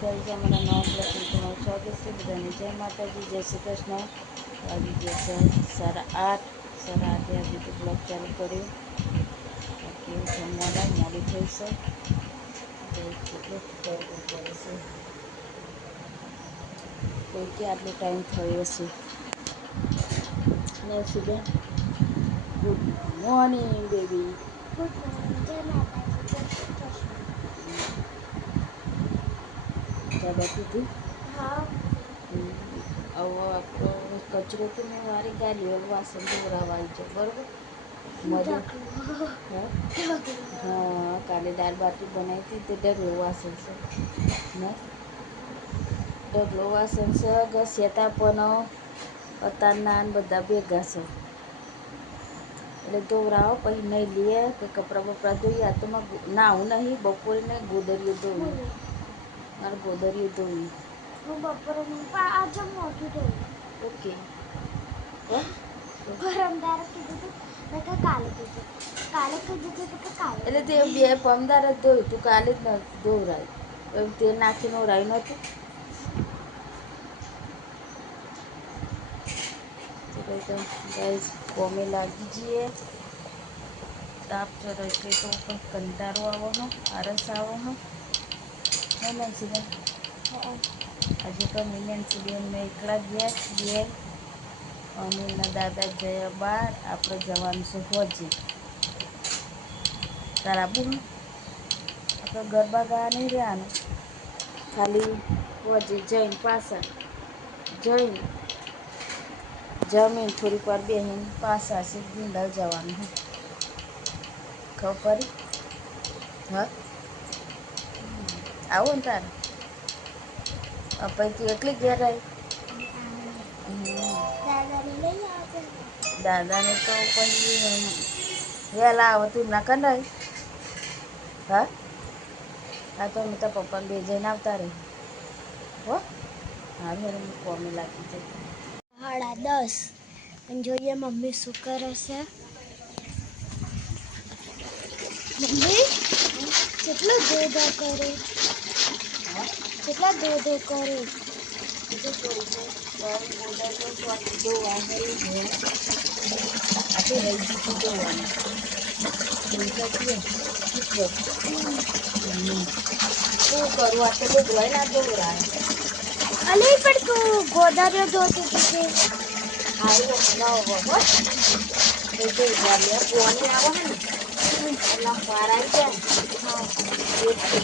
Guys અમારા નવા બ્લોગમાં તમારું સ્વાગત છે. બધાને જય માતાજી, જય શ્રી કૃષ્ણ. વાગી ગયા છે 8:30 આજે તો બ્લોગ ચાલુ કર્યો. બાકી જમવાના મોડું થઈ છે તો કેટલું કરવું પડે છે. કોઈ કે આટલો ટાઈમ થયો છે ને સુબહ. Good morning baby. Good morning, જય માતાજી, જય શ્રી કૃષ્ણ. ચા પીધી? હા. હવે આપણો કચરો તો મેં વારે ગાલી વાસણ ધોવરાવાય છે બરાબર. હા, કાલે દાળ બાટી બનાવી હતી તે ઢગલો વાસણ છે ને ઢગલો વાસણ છે. ઘસ્યા પણ અતારના બધા ભેગા છે એટલે ધોવરાવો પછી નહીં લઈએ કે કપડાં બપડા ધોઈએ. આ તો નાવું નહીં બપોરે નહીં, ગોદરીઓ ધોવી મારે ગોદરીઓ ધોવી. હું બપોરે નહીં પણ આજે મોઢું ધોયું. ઓકે. પરમદાર કીધું તું મેં કે કાલે કીધું તું કે કાલે એટલે તે ધોયું. બે પમદાર જ ધોયું તું, કાલે જ નથી ધોવરાય. એમ તેલ નાખીને ઓરાયું નહોતું. તો ગાઈસ કોમે લાગી જઈએ. તાપ ચડે એટલે તો પણ કંટાળો આવવાનો, આળસ આવવાનો. નહીં નન્સીબેન? આજે તો અમે નન્સીબેન મેં એકલા ગયા છીએ. અનિલના દાદા ગયા બહાર, આપણે જવાનું છે હોજે. તારા આબુ આપણે ગરબા ગાવા નહીં રહેવાનું, ખાલી હોજે જઈને પાછા જઈને જમીન થોડીક વાર બેસીને પાછા ગિંડલ જવાનું. ખબર પડી? હા, આવો ને તારે પછી તું એકલી ઘેર આવી. દાદાને લઈ આવજે. દાદાને તો પછી વહેલા આવે તું ના કર રહી. હા હા, તો અમે તાર પપ્પાને બે જઈને આવતા રહી હો. હા, મેડમ કોમે લાગી જાય. 10:30 અને જોઈએ મમ્મી શું કરે છે. મમ્મી કેટલા દોધો કરે, કેટલા દોધો કરે. તો તારી ગોદરીઓ ચોટી ધોવાની હોય. આ તો રહી ગયું ધોવાનું. શું કરું? આ તો લુગડાય ના ધોવરાય. અલે પણ તું ગોદારીઓ ધોતી હતી કે હારું હમણાં હો તો જો ગાડીઓ પોણી આવે ને એટલે વાર આવી જાય ને એટલે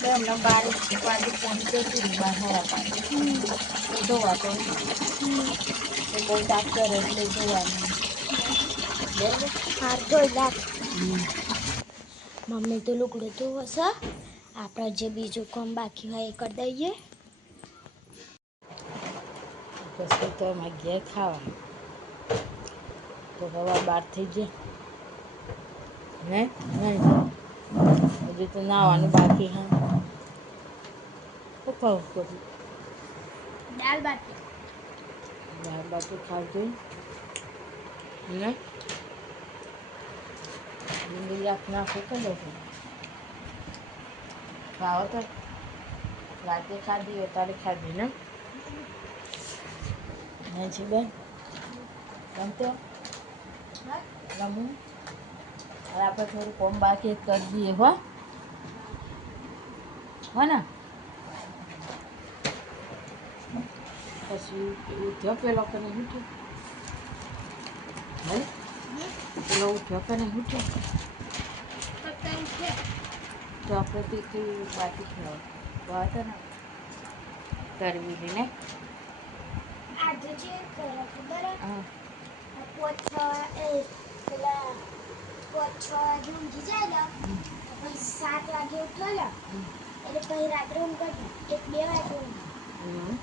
તો એમને બારીક બાજુ પોણી જતું ને બહાર પાડે ધોવાતો તો બહુ તાપ કરે એટલે ધોવાનું બરાબર. હાર ધોઈ નાખ. મમ્મી તો લુગડું ધોવે છે, આપણે જે બીજું કામ બાકી હોય એ કરી દઈએ. પછી તો અમારે ઘેર ખાવા તો હવા 12 થઈ જાય હે નહીં હજુ તો નાવાનું બાકી હા. શું ખાવું પછી? દાળ બાટી. દાળ બાટી ખાવી ને લીલી આખ નાખું કે લખું ખાઓ તો રાતે ખાધી હોય તારે ખાધી ને નન્સીબેન રમતો રમવું અને આપણે થોડું કોમ બાકી કરી દઈએ હો ને પછી ઉઠ્યો પેલો કે નહીં ઉઠ્યો હે પેલો ઉઠ્યો કે નહીં ઉઠ્યો તો આપણે તીખી બાટી ખાવા તો ને કરવી ને આજે જે કરો ખબર હા પેલા 5-6 વાગે ઊંઘી જાય ને પછી 7 વાગે ઉઠો ને એટલે પછી રાત્રે ઊંઘ જ 1-2 વાગે ઊંઘ.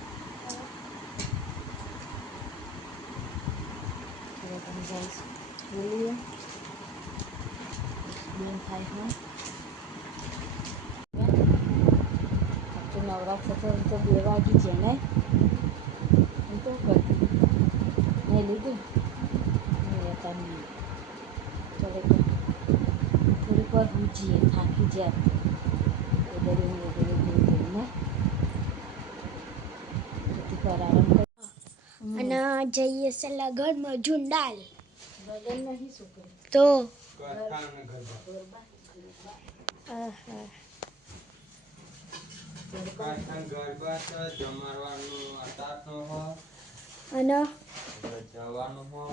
ચલો તમે ગાઈસ બોલીએ બેન થાય હા તો નવરાત્ર તો 2 વાગી છે ને હું તો કરતી નહીં લીધું નહીં હતા નહીં ચલો તો થોડીક વાર ઊંઘીએ થાકી જાય ગોદરી ને જઈએ છે લગનમાં ઝુંડાલ લગન નહીં છોકરી તો અને જવાનું હો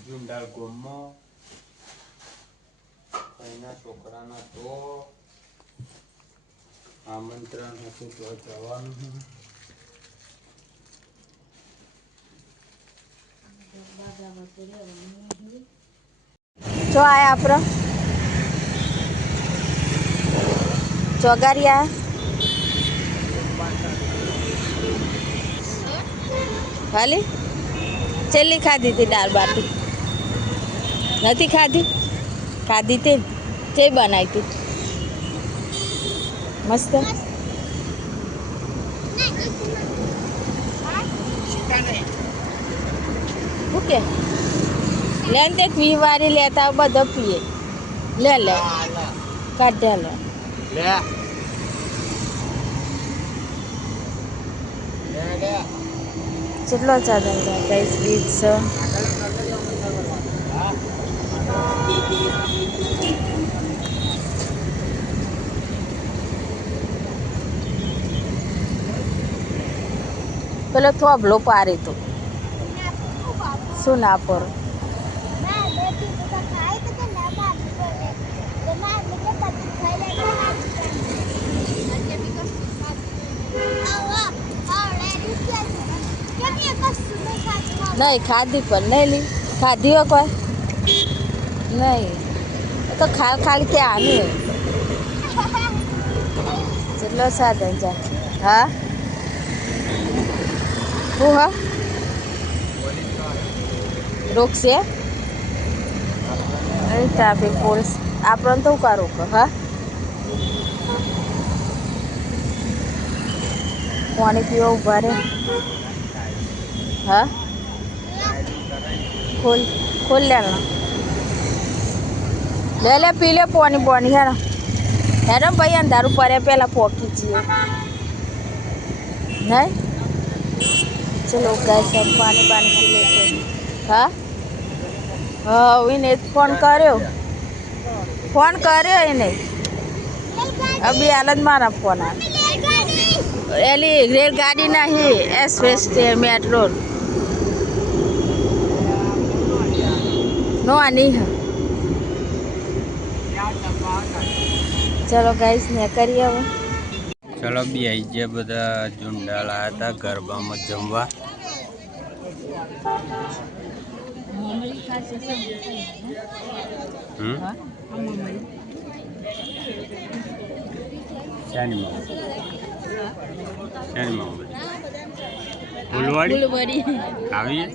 ઝુંડાલ ગોમમાં એના છોકરાના તો આમંત્રણ હતું તો જવાનું જો આયા આપણે ચોગારિયા ખાલી છેલ્લી ખાધી હતી દાળ બાટી નથી ખાધી ખાધી તે બનાવી હતી મસ્ત ઓકે લે ને તે પીવારી લેતા બધો પીએ લે લે કાઢ્યા લે કેટલો ચાદર છે કઈ સ્વીટ છે પેલો થોભલો પારી તો શું ના પર નહીં ખાધી પણ નહીં લી ખાધી હો કોઈ નહીં એ તો ખાલી ત્યાં આની કેટલો સાધન છે હા હું હા રોકશે ટ્રાફિક પોલીસ આપણને તો કા રોક હા પાણી પીવા ઉભા રે હા ખોલ લેना લે પી લે પાણી હેડો ભાઈ અંધારું પડે પેલા પોકી છીએ નહીં ચલો ગાય સાહેબ પાણી પી લે છે હા એને ફોન કર્યો એને અભી હાલત મારા ફોન એલી રેલગાડી નહીં એક્સપ્રેસ મેટ્રો નો આની ચલો ગાઈસ ને કરીએ હવે ચલો બી આવી ગયા બધા ઝુંડાલ આવ્યા હતા ગરબામાં જમવા ફૂલવાડી આવીએ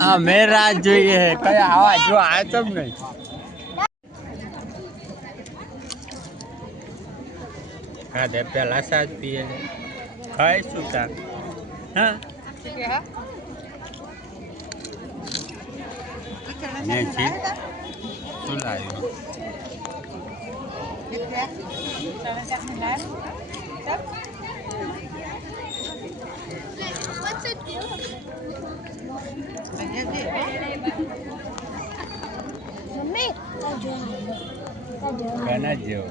અમે રાત જોઈએ કઈ આવા જો આ તો નહીં ખાધે પેલા સાજ પીએ ખાય શું તાર હા શું લાવ્યું ઘણા જેવો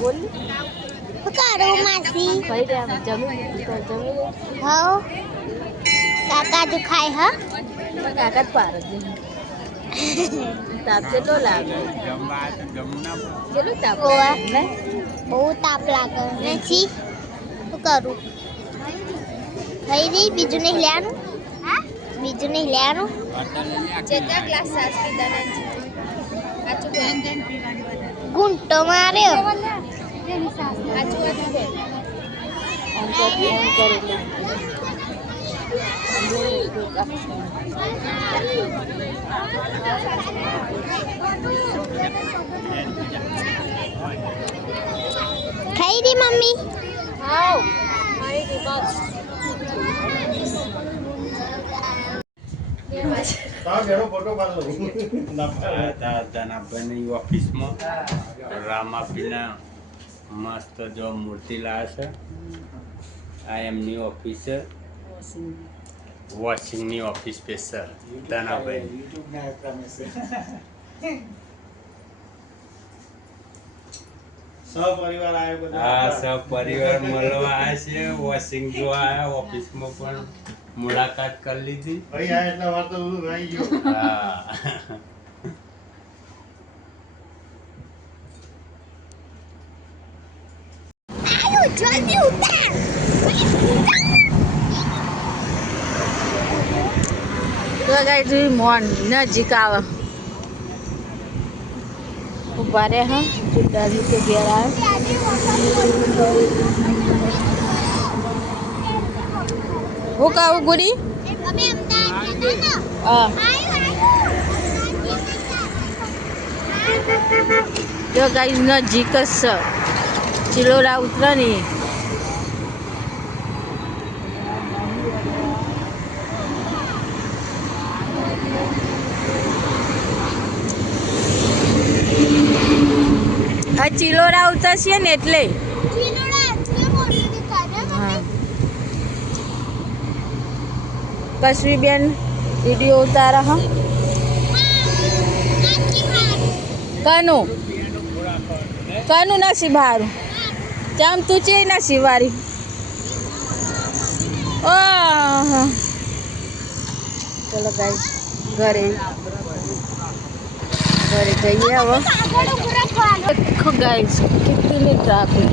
બોલ કરો માસી ભાઈ રે આમ જમી હા કાકા જો ખાય હા કાકા જ પાર જ તાપ કેટલો લાગે કેટલો તાપ ને બહુ તાપ લાગે નથી શું કરું થઈ રહી બીજું નહીં લેવાનું હા બીજું નહીં લેવાનું જેટલા ગ્લાસ સાસ પીધા ને ગુંટો માર્યો ખાઈ દી મમ્મી. ધનાભાઈની ઓફિસમાં રામાપીના મસ્ત જો મૂર્તિ લાવે છે. આ એમની ઓફિસ છે, વોશિંગની ઓફિસ સ્પેશિયલ ધનાભાઈ. સહપરિવાર આવ્યો બધો. હા, સપરિવાર મળવા આવ્યા છે. વોશિંગ જોવા આવ્યા. ઓફિસમાં પણ મુલાકાત કરી લીધી. ભાઈ આ એટલા વાર તો હું આવી ગયો. હા. આયો જલ્દી ઉતાર. તો ગાઈ મોન નજીક આવે ઉભા રે. હા જુદા રીતે ઘેર આવે. હું કહું ગુડી? અમે અમદાવાદ જતા હા જો ગાઈ નજીક જ છે. ચિલોડા ઉતરે ને આ ચિલોડા ઉતરશે ને એટલે. હા કશ્મી બેન વિડીયો ઉતારા. હા કનું કનું નસીબ હારું. ચમ તું ચે નસીબ વાળી. ઓહ ચલો ગાઈ ઘરે જઈએ હવે. देखो गाइस कितनी ट्रैफिक.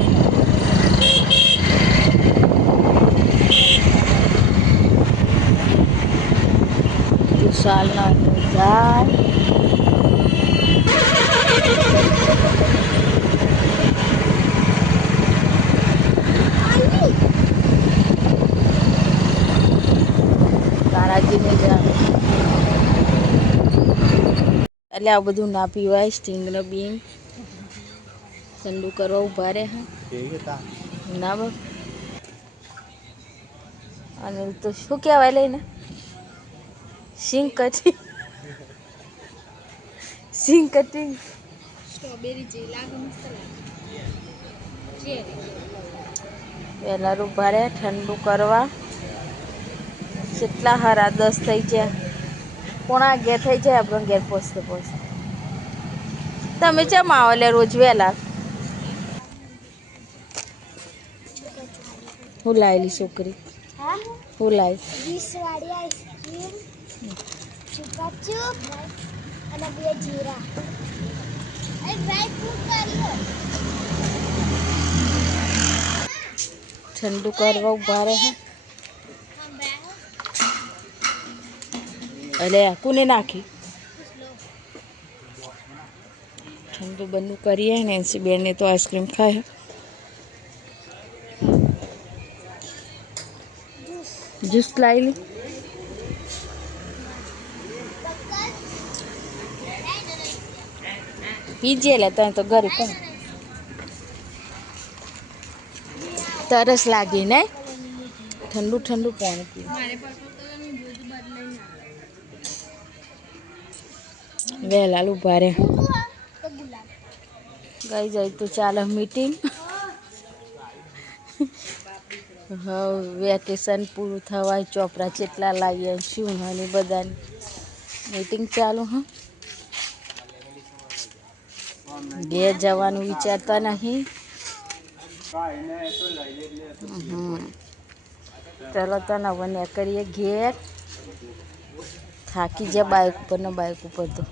विशाल ना जाए. તારાજી ને જા એટલે આ બધું ના પીવાય. સ્ટિંગનો બીન ઠંડુ કરવા ઉભા રહે. હા ના બાપ. અને તો શું કહેવાય લઈને સિંગ કટિંગ. સિંગ કટિંગ સ્ટ્રોબેરી જે લાગે મસ્ત લાગે. પહેલાં ઉભા રહે ઠંડુ કરવા. કેટલા હારા 10 થઈ જાય. પોણા 11 થઈ જાય આપણને ઘેર પહોંચતે પહોંચતે. તમે ચમ આવો લે રોજ વહેલા? હું લાવેલી છોકરી? હું લાવી? 20 વાળી આઈસ્ક્રીમ, ચૂપા ચૂપ અને 2 જીરા. અને ડ્રાય ફ્રૂટ કર્યો. ઠંડુ કરવા ઉભા રહે. એટલે કોને નાખી ઠંડુ બંધુ કરીએ ને. એનસી બેનને તો આઈસ્ક્રીમ ખાય. જ્યુસ લાવી લી. પીજે લે તને તો ઘરે કોણ તરસ લાગી ને. ઠંડુ ઠંડુ પાણી પીવું. વહેલા ઉભા રહે. ગઈ જાય તો ચાલે મીટિંગ. હવે વેકેશન પૂરું થવાય. ચોપડા જેટલા લાવીએ શું અને બધાની મીટિંગ ચાલુ. હા ઘેર જવાનું વિચારતા નહીં. ચલો તને હવે ને કરીએ ઘેર. થાકી જાય બાઇક ઉપર ને બાઇક ઉપર તો.